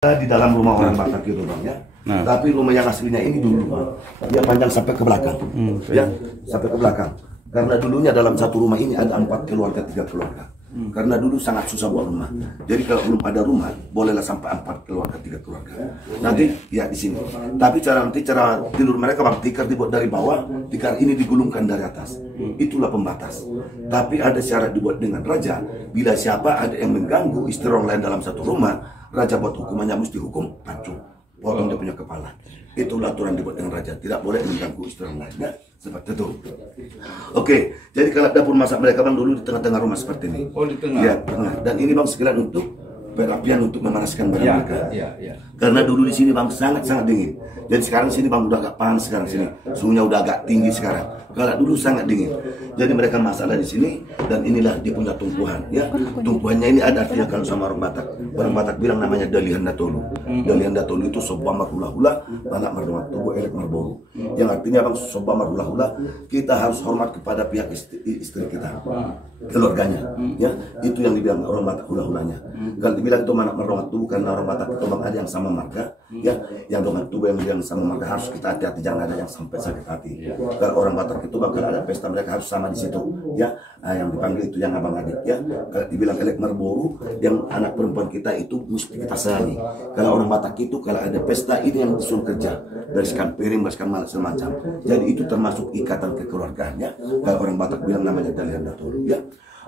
Di dalam rumah orang Batak itu bang ya. Tapi rumah yang aslinya ini dulu bang, dia panjang sampai ke belakang, ya sampai ke belakang. Karena dulunya dalam satu rumah ini ada 4 keluarga, 3 keluarga. Karena dulu sangat susah buat rumah. Jadi kalau belum ada rumah, bolehlah sampai 4 keluarga, 3 keluarga. Nanti ya di sini. Tapi cara tidur mereka bang, tikar dibuat dari bawah, tikar ini digulungkan dari atas. Itulah pembatas. Tapi ada syarat dibuat dengan raja. Bila siapa ada yang mengganggu istri orang lain dalam satu rumah, raja buat hukumannya mesti hukum pancung, potong dia punya kepala. Itulah aturan dibuat dengan raja, tidak boleh mengganggu istri orang lainnya seperti itu. Oke, jadi kalau dapur masak mereka bang dulu di tengah-tengah rumah seperti ini. Oh di tengah. Ya tengah. Dan ini bang sekalian untuk perapian untuk memanaskan badan mereka. Karena dulu di sini bang sangat dingin. Jadi sekarang sini bang udah agak panas sekarang sini. Suhunya udah agak tinggi sekarang. Kalau dulu sangat dingin. Jadi mereka masalah di sini dan inilah dia punya tumpuhan. Ya, tumpuhannya ini ada artinya kalau sama orang Batak. Orang Batak bilang namanya Dalihan Datolu. Dalihan Datolu itu sobama hula-hula, anak merdomak tubuh elek marboru. Yang artinya bang sobama hula-hula, kita harus hormat kepada pihak istri kita, keluarganya. Ya, itu yang dibilang orang Batak hula-hulanya. Kalau dibilang itu anak merdomak tubuh karena orang Batak itu bang ada yang sama marga, ya, yang dengan tubuh yang bilang sama marga harus kita hati-hati, jangan ada yang sampai sakit hati. Kalau orang Batak itu bang kalau ada pesta mereka harus sama di situ, ya. Yang dipanggil itu yang abang adik, ya. Kalau dibilang elek marboru, yang anak perempuan kita itu mesti kita sayangi. Kalau orang Batak itu kalau ada pesta ini yang disuruh kerja, bereskan piring, bereskan malas semacam. Jadi itu termasuk ikatan kekeluargaannya. Kalau orang Batak bilang namanya Dalihan Datolu, ya.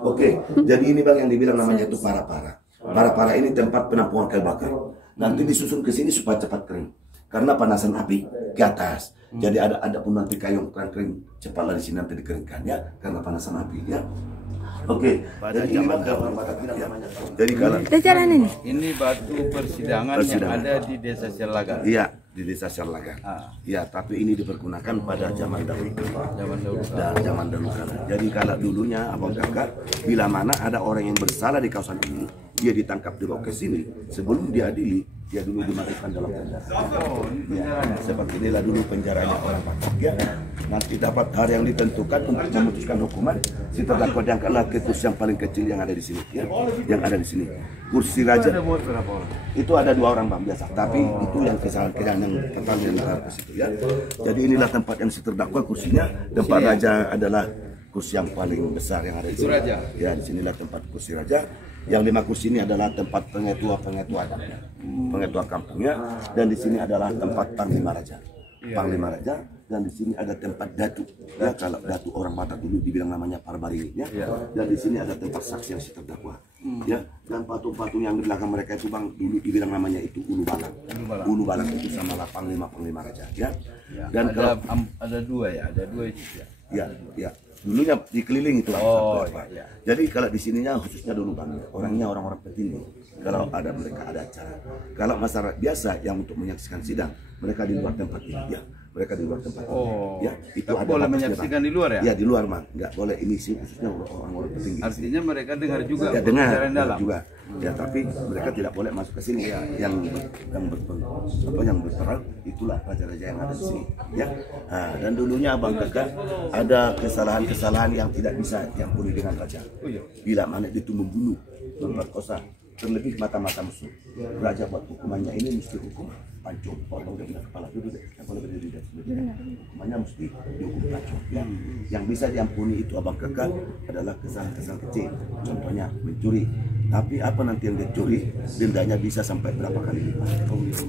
Oke, jadi ini bang yang dibilang namanya itu para-para. Para-para ini tempat penampungan kayu bakar. Nanti disusun ke sini supaya cepat kering. Karena panasan api ke atas. Jadi ada pun nanti kayu yang kering cepatlah di sini nanti dikeringkan ya karena panasan api ya. Oke. Jadi ini bang orang Batak bilang namanya. Jadi kalau ini batu persidangan yang ada di Desa Sialagan. Iya, di Desa Sialagan. Iya, tapi ini dipergunakan pada zaman dahulu. Zaman dahulu kala. Jadi kalau dulunya abang kakak bila mana ada orang yang bersalah di kawasan ini, dia ditangkap dibawa ke sini sebelum diadili, dia dulu dimasukkan dalam penjara. Ya, seperti inilah dulu penjaranya orang Batak ya. Nanti dapat hari yang ditentukan untuk memutuskan hukuman, si terdakwa diangkatlah ke kursi yang paling kecil yang ada di sini, ya, yang ada di sini. Kursi raja. Itu ada 2 orang bang biasa, tapi itu yang kesalahan yang total yang ke situ ya. Jadi inilah tempat yang si terdakwa kursinya, tempat raja adalah kursi yang paling besar yang ada di sini. Ya, di sinilah tempat kursi raja. Yang 5 kursi ini adalah tempat pengetua adatnya, pengetua kampungnya, dan di sini adalah tempat panglima raja, dan di sini ada tempat datu. Ya, kalau datu orang Batak dulu dibilang namanya Parbari ya. Dan di sini ada tempat saksi yang si terdakwa. Ya, dan patung-patung yang di belakang mereka itu bang dulu dibilang namanya itu Ulu Balang. Ulu Balang itu sama panglima raja ya. Dan ada 2 ya, ada 2 itu ya. Ya. Dulunya dikeliling itu. Iya. Jadi kalau di sininya khususnya dulu bang, orangnya orang-orang petinggi. Kalau ada mereka ada acara. Kalau masyarakat biasa yang untuk menyaksikan sidang, mereka di luar tempat ini ya. Mereka di luar tempat ini. Ya, itu ada boleh menyaksikan di luar ya? Ya di luar bang, nggak boleh ini sih khususnya orang-orang petinggi. Artinya mereka dengar juga. Ya dengar dalam juga. Ya tapi mereka tidak boleh masuk ke sini ya. Yang berperang itulah raja-raja yang ada di sini ya. Nah, dan dulunya abang kakak ada kesalahan yang tidak bisa diampuni dengan raja. Bila mana itu membunuh, memperkosa, terlebih mata-mata musuh. Raja buat hukumannya ini mesti hukum pancung, potong dia punya kepala dulu deh, kalau berdiri deh. Hukumannya mesti dihukum pancung. Ya. Yang bisa diampuni itu abang kakak adalah kesalahan kecil, contohnya mencuri. Tapi apa nanti yang dicuri, dendanya bisa sampai berapa kali lipat.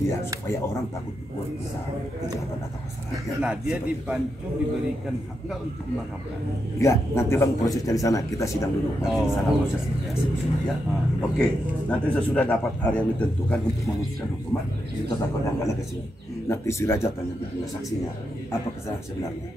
Ya, supaya orang takut buat kejahatan atau kesalahan. Nah, dia dipancung diberikan hak nggak untuk dimakamkan? Enggak, nanti bang prosesnya di sana kita sidang dulu. Nanti di sana prosesnya ya. Oke, nanti sesudah dapat hari yang ditentukan untuk memutuskan hukuman, kita dapat yang ke sini. Nanti si raja tanya dengan saksinya, apa kesalahan sebenarnya?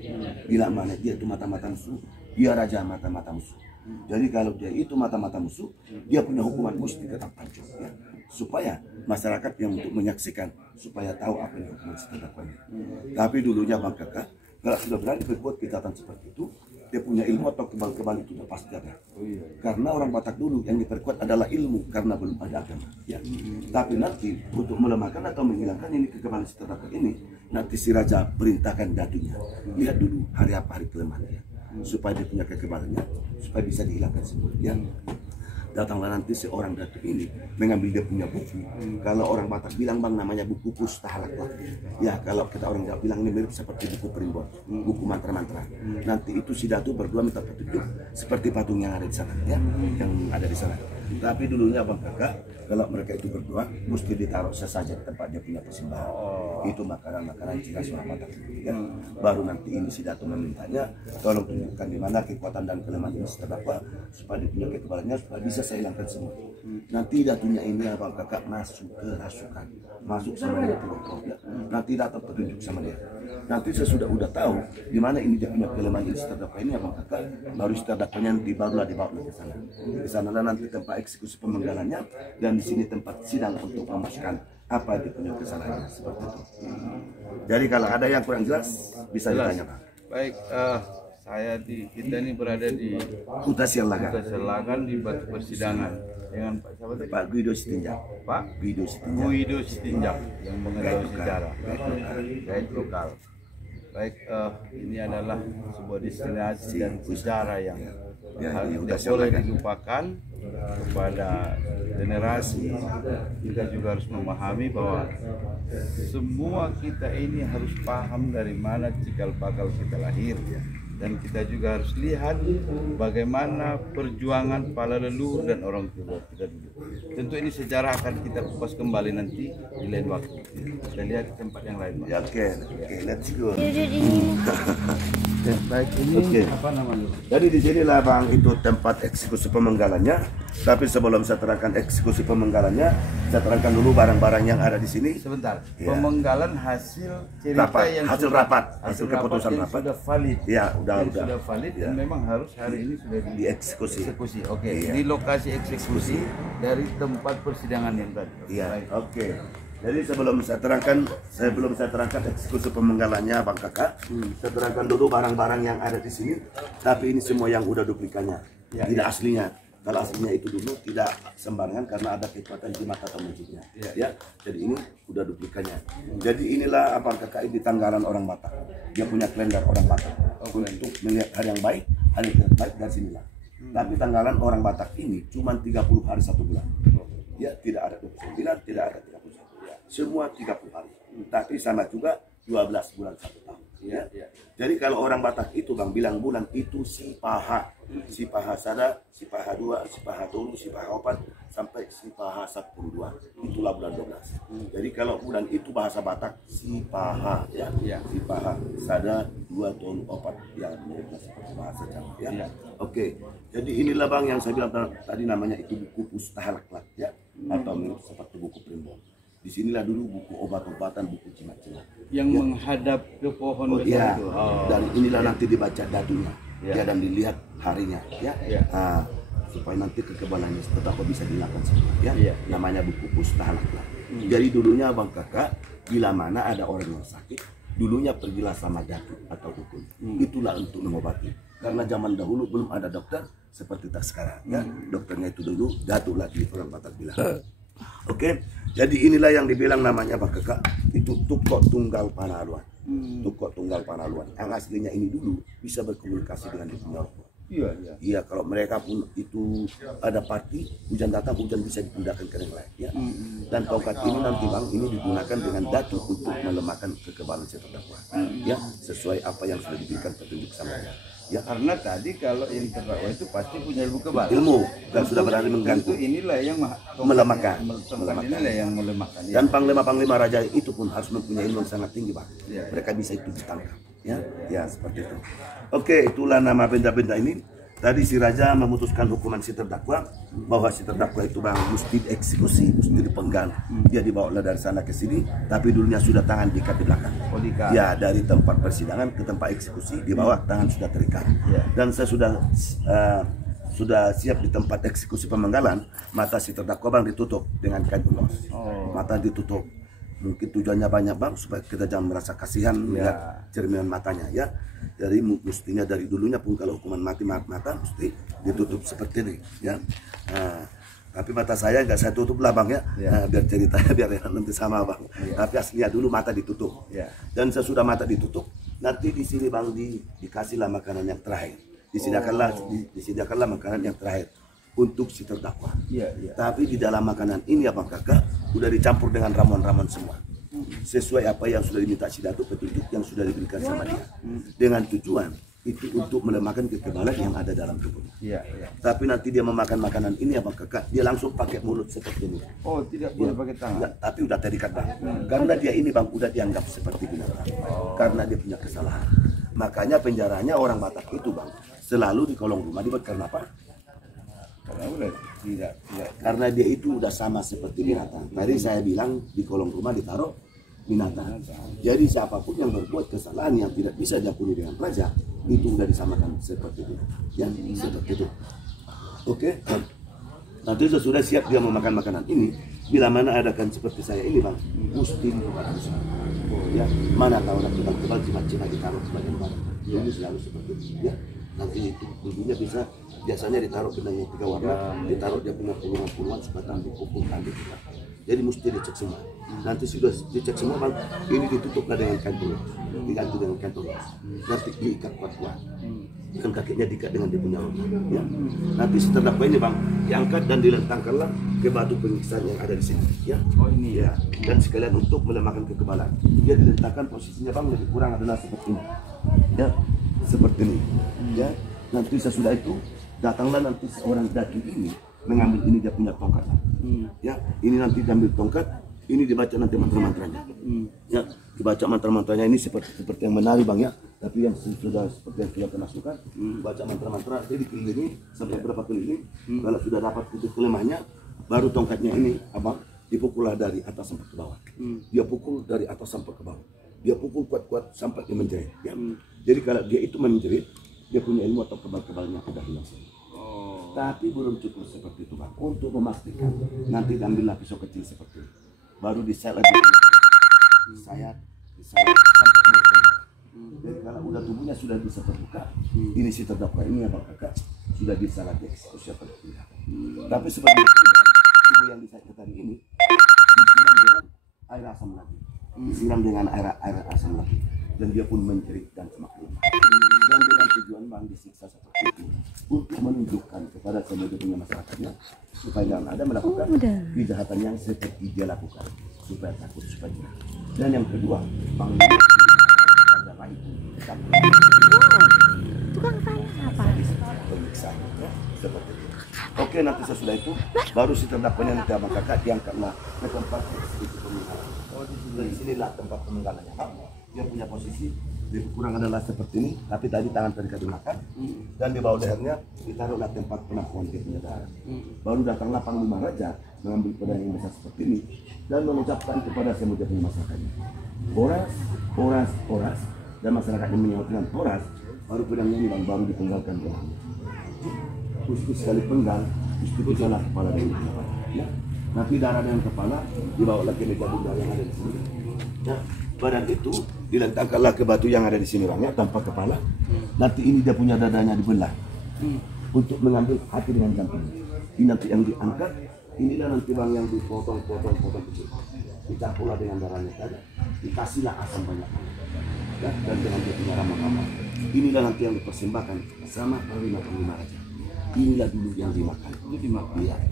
Bila mana dia itu mata-mata musuh, dia raja mata-mata musuh. Jadi kalau dia itu mata-mata musuh, dia punya hukuman mesti tetap pancung ya. Supaya masyarakat yang untuk menyaksikan supaya tahu apa yang hukuman terdakwa ini. Tapi dulunya bang kakak, kalau sudah berani berbuat kejahatan seperti itu, dia punya ilmu atau kebal-kebal itu sudah pasti ada. Karena orang Batak dulu yang diperkuat adalah ilmu karena belum ada agama. Ya. Tapi nanti untuk melemahkan atau menghilangkan ini kekebalan si terdakwa ini, nanti si raja perintahkan datunya. Lihat dulu hari apa hari kelemahan dia. Supaya dia punya kekebalannya, supaya bisa dihilangkan semua ya. datanglah nanti seorang datuk ini mengambil dia punya buku. Kalau orang Batak bilang bang namanya buku Pustahalaklat. Ya kalau kita orang Jawa bilang ini mirip seperti buku primbon, buku mantra-mantra. Nanti itu si datuk berdua minta petunjuk seperti patung yang ada di sana, ya, yang ada di sana. Tapi dulunya bang kakak, kalau mereka itu berdua mesti ditaruh sesaja di tempat dia punya persembahan. Itu makanan-makanan ciri khas orang Batak. Ya. Baru nanti ini si datuk memintanya, tolong tunjukkan di mana kekuatan dan kelemahan ini terdakwa supaya dia punya kekebalannya supaya bisa saya hilangkan semua. Nanti datunya ini abang kakak masuk ke rasukan, masuk sama dia pura-pura, ya. Nanti datang petunjuk sama dia. Nanti sesudah udah tahu di mana ini dia punya kelemahan ini terdakwa ini abang kakak, baru terdakwanya nanti barulah dibawa ke sana. Di sana nanti tempat eksekusi pemenggalannya dan di sini tempat sidang untuk memutuskan apa dia punya kesalahannya seperti itu. Jadi kalau ada yang kurang jelas bisa ditanya Pak. Baik, kita ini berada di Kuta Sialagan di batu persidangan dengan Pak siapa tadi? Pak Guido Sitinjak. Pak Guido Sitinjak yang mengetahui sejarah guide lokal. Baik, ini adalah sebuah destinasi dan sejarah yang tidak boleh dilupakan kepada generasi. Kita juga harus memahami bahwa semua kita ini harus paham dari mana cikal bakal kita lahir, dan kita juga harus lihat bagaimana perjuangan para leluhur dan orang tua kita dulu. Tentu ini sejarah akan kita kupas kembali nanti di lain waktu. Kita lihat di tempat yang lain. Ya, oke, let's go. Baik, ini apa namanya? Jadi di sinilah bang itu tempat eksekusi pemenggalannya. Tapi sebelum saya terangkan eksekusi pemenggalannya, saya terangkan dulu barang-barang yang ada di sini. Sebentar. Ya. Pemenggalan hasil cerita rapat, yang hasil keputusan rapat sudah valid. Ya, sudah valid ya. Dan memang harus hari ini sudah dieksekusi. Oke. Ya. Di lokasi eksekusi dari tempat persidangan yang tadi. Iya. Oke. Jadi sebelum saya terangkan eksekusi pemenggalannya bang kakak, saya terangkan dulu barang-barang yang ada di sini. Tapi ini semua yang udah duplikannya, tidak aslinya. Kalau aslinya itu dulu tidak sembarangan karena ada kekuatan di mata temujinya. Ya, jadi ini udah duplikannya. Jadi inilah abang kakak di tanggalan orang Batak. Dia punya kalender orang Batak untuk melihat hari yang baik, hari yang baik dari sinilah. Tapi tanggalan orang Batak ini cuma 30 hari 1 bulan. Ya, tidak ada 29, tidak ada 31. Semua 30 hari. Tapi sama juga 12 bulan 1 tahun. Ya. Jadi kalau orang Batak itu bang bilang bulan itu Sipaha, Sipaha Sada, Sipaha 2, Sipaha 3, Sipaha 4 sampai Sipaha 12. Itulah bulan 12. Jadi kalau bulan itu bahasa Batak Sipaha, ya. Sipaha Sada 2 tahun 4 yang miripnya seperti bahasa Jawa. Ya. Oke. Jadi inilah bang yang saya bilang tadi namanya itu buku Pustahalaklat, ya, atau mirip seperti buku primbon. Disinilah dulu buku obat-obatan, buku jimat-jimat yang menghadap ke pohon besar itu. Dan inilah nanti dibaca datunya, dan dilihat harinya, supaya nanti kekebalannya tetap bisa dilakukan semua. Namanya buku Pustahalaklat. Jadi dulunya bang kakak, bila mana ada orang yang sakit, dulunya pergilah sama datuk atau dukun. Itulah untuk mengobati. Karena zaman dahulu belum ada dokter seperti tak sekarang. Ya, dokternya itu dulu datuk lagi orang Batak bilang. Oke, jadi inilah yang dibilang namanya Pak Kakak, itu Tukok Tunggal Panaluan. Tukok Tunggal Panaluan. Yang aslinya ini dulu bisa berkomunikasi dengan dunia. Iya, kalau mereka pun itu ada party, hujan datang, hujan bisa dipindahkan ke yang lain. Ya. Dan tongkat ini nanti bang, ini digunakan dengan datu untuk melemahkan kekebalan si terdakwa. Ya, sesuai apa yang sudah diberikan petunjuk sama dia. Ya, karena tadi kalau yang terdakwa itu pasti punya ilmu kebal. Ilmu dan sudah berani mengganggu. Inilah yang melemahkan. Inilah yang melemahkan. Dan panglima-panglima raja itu pun harus mempunyai ilmu yang sangat tinggi, Pak. Mereka bisa itu ditangkap. Ya, seperti itu. Oke, itulah nama benda-benda ini. Tadi si raja memutuskan hukuman si terdakwa bahwa si terdakwa itu bang mesti dieksekusi, mesti dipenggal. Dia dibawa dari sana ke sini, tapi dulunya sudah tangan diikat di belakang. Ya, dari tempat persidangan ke tempat eksekusi dibawa tangan sudah terikat. Dan saya sudah siap di tempat eksekusi pemenggalan, mata si terdakwa bang ditutup dengan kain ulos. Mata ditutup. Mungkin tujuannya banyak bang supaya kita jangan merasa kasihan melihat cerminan matanya, ya. Jadi mestinya dari dulunya pun kalau hukuman mati mata mesti ditutup seperti ini, ya. Tapi mata saya nggak saya tutup lah bang, ya. Biar ceritanya biar nanti sama bang. Tapi aslinya dulu mata ditutup. Dan sesudah mata ditutup, nanti di sini bang dikasihlah makanan yang terakhir. Disediakanlah makanan yang terakhir. untuk si terdakwa. Tapi di dalam makanan ini Abang Kakak udah dicampur dengan ramuan-ramuan semua. Sesuai apa yang sudah diminta si Datuk, petunjuk yang sudah diberikan sama dia. Dengan tujuan itu untuk melemahkan kekebalan yang ada dalam tubuhnya. Tapi nanti dia memakan makanan ini Abang Kakak, dia langsung pakai mulut seperti ini. Oh, tidak boleh pakai tangan. Enggak, tapi udah terikat Bang. Karena dia ini Bang udah dianggap seperti binatang. Karena dia punya kesalahan. Makanya penjaranya orang Batak itu Bang selalu di kolong rumah dibuat karena apa? Karena dia itu udah sama seperti binatang. Tadi saya bilang di kolong rumah ditaruh binatang. Jadi siapapun yang berbuat kesalahan yang tidak bisa diampuni dengan raja itu udah disamakan seperti itu. Ya, seperti itu. Oke. Nanti sudah siap dia memakan makanan ini. Bila mana adakan seperti saya ini Bang, mesti dibuat. Ya, mana tahu nanti tebal cima-cima ditaruh sebagai barang. Ini selalu seperti itu. Ya. Nanti itu dulunya biasanya ditaruh benangnya 3 warna, ditaruh dia punya pulungan-pulungan supaya tanduk pukul tanduk kita. Jadi mesti dicek semua. Nanti sudah dicek semua Bang, ini ditutuplah dengan kain tulis, diganti dengan kain tulis. Nanti diikat kuat-kuat. Dan kakinya diikat dengan dia punya roda. Ya. Nanti si terdakwa ini Bang diangkat dan dilentangkanlah ke batu penyiksaan yang ada di sini. Ya. Oh ini ya. Dan sekalian untuk melemahkan kekebalan. Dia dilentangkan posisinya Bang lebih kurang adalah seperti ini. Ya. Seperti ini. Ya. Nanti sesudah itu datanglah nanti seorang daki ini mengambil ini dia punya tongkat. Ya, ini nanti diambil tongkat, ini dibaca nanti mantra-mantranya. Ya, dibaca mantra-mantranya ini seperti yang menari Bang ya. Tapi yang sudah seperti yang sudah kemasukan, baca mantra-mantra, jadi dikelilingi sampai berapa keliling. Kalau sudah dapat titik kelemahnya, baru tongkatnya ini Abang dipukullah dari atas sampai ke bawah. Dia pukul dari atas sampai ke bawah. Dia pukul kuat-kuat sampai dia menjerit. Ya. Jadi kalau dia itu menjerit, dia punya ilmu atau kebal-kebalnya sudah hilang. Tapi belum cukup seperti itu Bang. Untuk memastikan nanti ambillah pisau kecil seperti itu. Baru disayat lagi. Disayat sampai berkembang. Jadi kalau udah tubuhnya sudah bisa terbuka, ini si terdakwa ini Abang Kakak sudah bisa lagi eksekusi seperti itu. Tapi seperti itu tubuh yang disayat tadi ini disiram dengan air asam lagi. Disiram dengan air asam lagi. Dan dia pun menjerit dan semakin lemah. Dan dengan tujuan Bang disiksa seperti itu untuk menunjukkan kepada seluruh punya masyarakatnya supaya jangan ada melakukan kejahatan yang seperti dia lakukan, supaya takut supaya tidak. Dan yang kedua Bang pada baik tukang tanya apa? Pemeriksaan ya, seperti itu. Oke, nanti sesudah itu baru si terdakwanya nanti Abang Kakak diangkatlah ke tempat itu pemenggalan. Di sinilah tempat pemenggalannya Bang. Dia punya posisi lebih kurang adalah seperti ini, tapi tadi tangan terikat di belakang dan di bawah lehernya ditaruhlah tempat penampungan dia punya darah. Baru datanglah Panglima Raja mengambil pedang yang besar seperti ini dan mengucapkan kepada semua dia punya masyarakatnya, oras, oras, oras, dan masyarakat yang menyebut dengan oras, baru pedangnya ini baru dipenggalkan ke dalam. Terus sekali penggal, terus salah kepala dari ya. Nanti darah dengan kepala dibawa lagi meja bunda yang ada di sini. Ya. Badan itu dilentangkanlah ke batu yang ada di sini Bang ya, tanpa kepala. Nanti ini dia punya dadanya dibelah untuk mengambil hati dengan jantung. Ini nanti yang diangkat, inilah nanti Bang yang dipotong-potong kecil. Dicampurlah dengan darahnya tadi, dikasihlah asam banyak ya, dan dengan dia punya ramuan. Inilah nanti yang dipersembahkan sama Panglima Raja. Inilah dulu yang dimakan.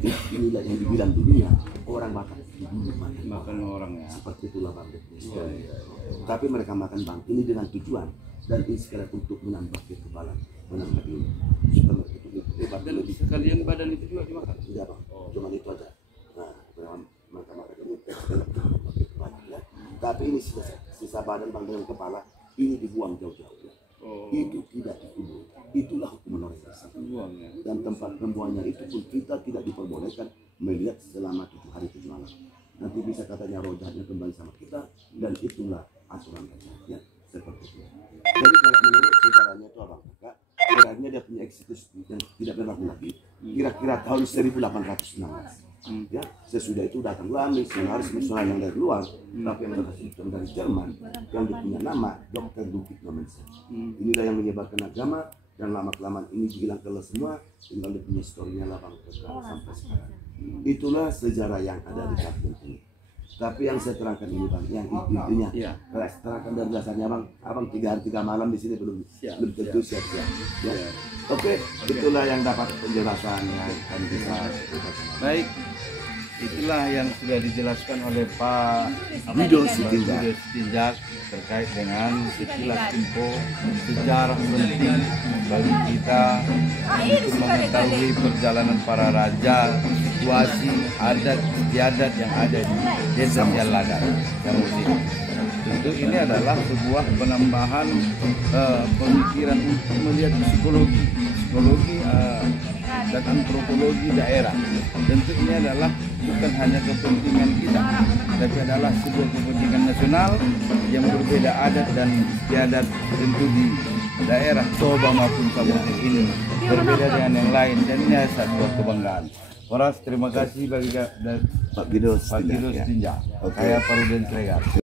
Ya, inilah yang dibilang dulunya orang Batak dulu makan orang ya. Seperti itulah Bang. Tapi mereka makan Bang ini dengan tujuan dan ini sekalian untuk menambah kekebalan, menambah ilmu. Supaya mereka itu hebat dan lebih. Sekalian badan itu juga dimakan. Tidak Bang, cuma itu aja. Nah, mereka makan ini kekebalan ya. Tapi ini sisa badan Bang dengan kepala ini dibuang jauh-jauh. Ya. Itu tidak dikubur. Itulah hukum orang Islam. Dan tempat pembuangannya itu pun kita tidak diperbolehkan melihat selama 7 hari 7 malam. Nanti bisa katanya roh jahatnya kembali sama kita dan itulah aturan ya seperti itu. Jadi kalau menurut sejarahnya itu Abang Kakak, akhirnya dia punya eksekusi yang tidak berlaku lagi. Kira-kira tahun 1816. Ya, sesudah itu datanglah misionaris yang dari luar, tapi yang dari Jerman yang punya nama Dr. Ludwig Nomensen. Inilah yang menyebarkan agama dan lama-kelamaan ini dihilangkan semua, tinggal dia punya historinya lah Bang Kakak sampai sekarang. Itulah sejarah yang ada di kampung ini. Tapi yang saya terangkan ini bang, yang intinya, kalau saya terangkan dari dasarnya bang, abang 3 hari 3 malam di sini belum tentu siap-siap. Ya. Oke, itulah yang dapat penjelasan yang kami bisa. Baik, itulah yang sudah dijelaskan oleh Pak Wido Sitinjak terkait dengan sekilas info sejarah penting bagi kita untuk mengetahui perjalanan para raja, situasi, adat istiadat yang ada di Desa Sialagan. Tentu ini adalah sebuah penambahan pemikiran untuk melihat psikologi dan antropologi daerah. Tentu ini adalah bukan hanya kepentingan kita, tapi adalah sebuah kepentingan nasional yang berbeda adat dan istiadat tentu di daerah Toba maupun kabupaten ini berbeda dengan yang lain, dan ini adalah sebuah kebanggaan. Horas, terima kasih bagi Pak Wido Sitinjak. Saya Paruden Sregar.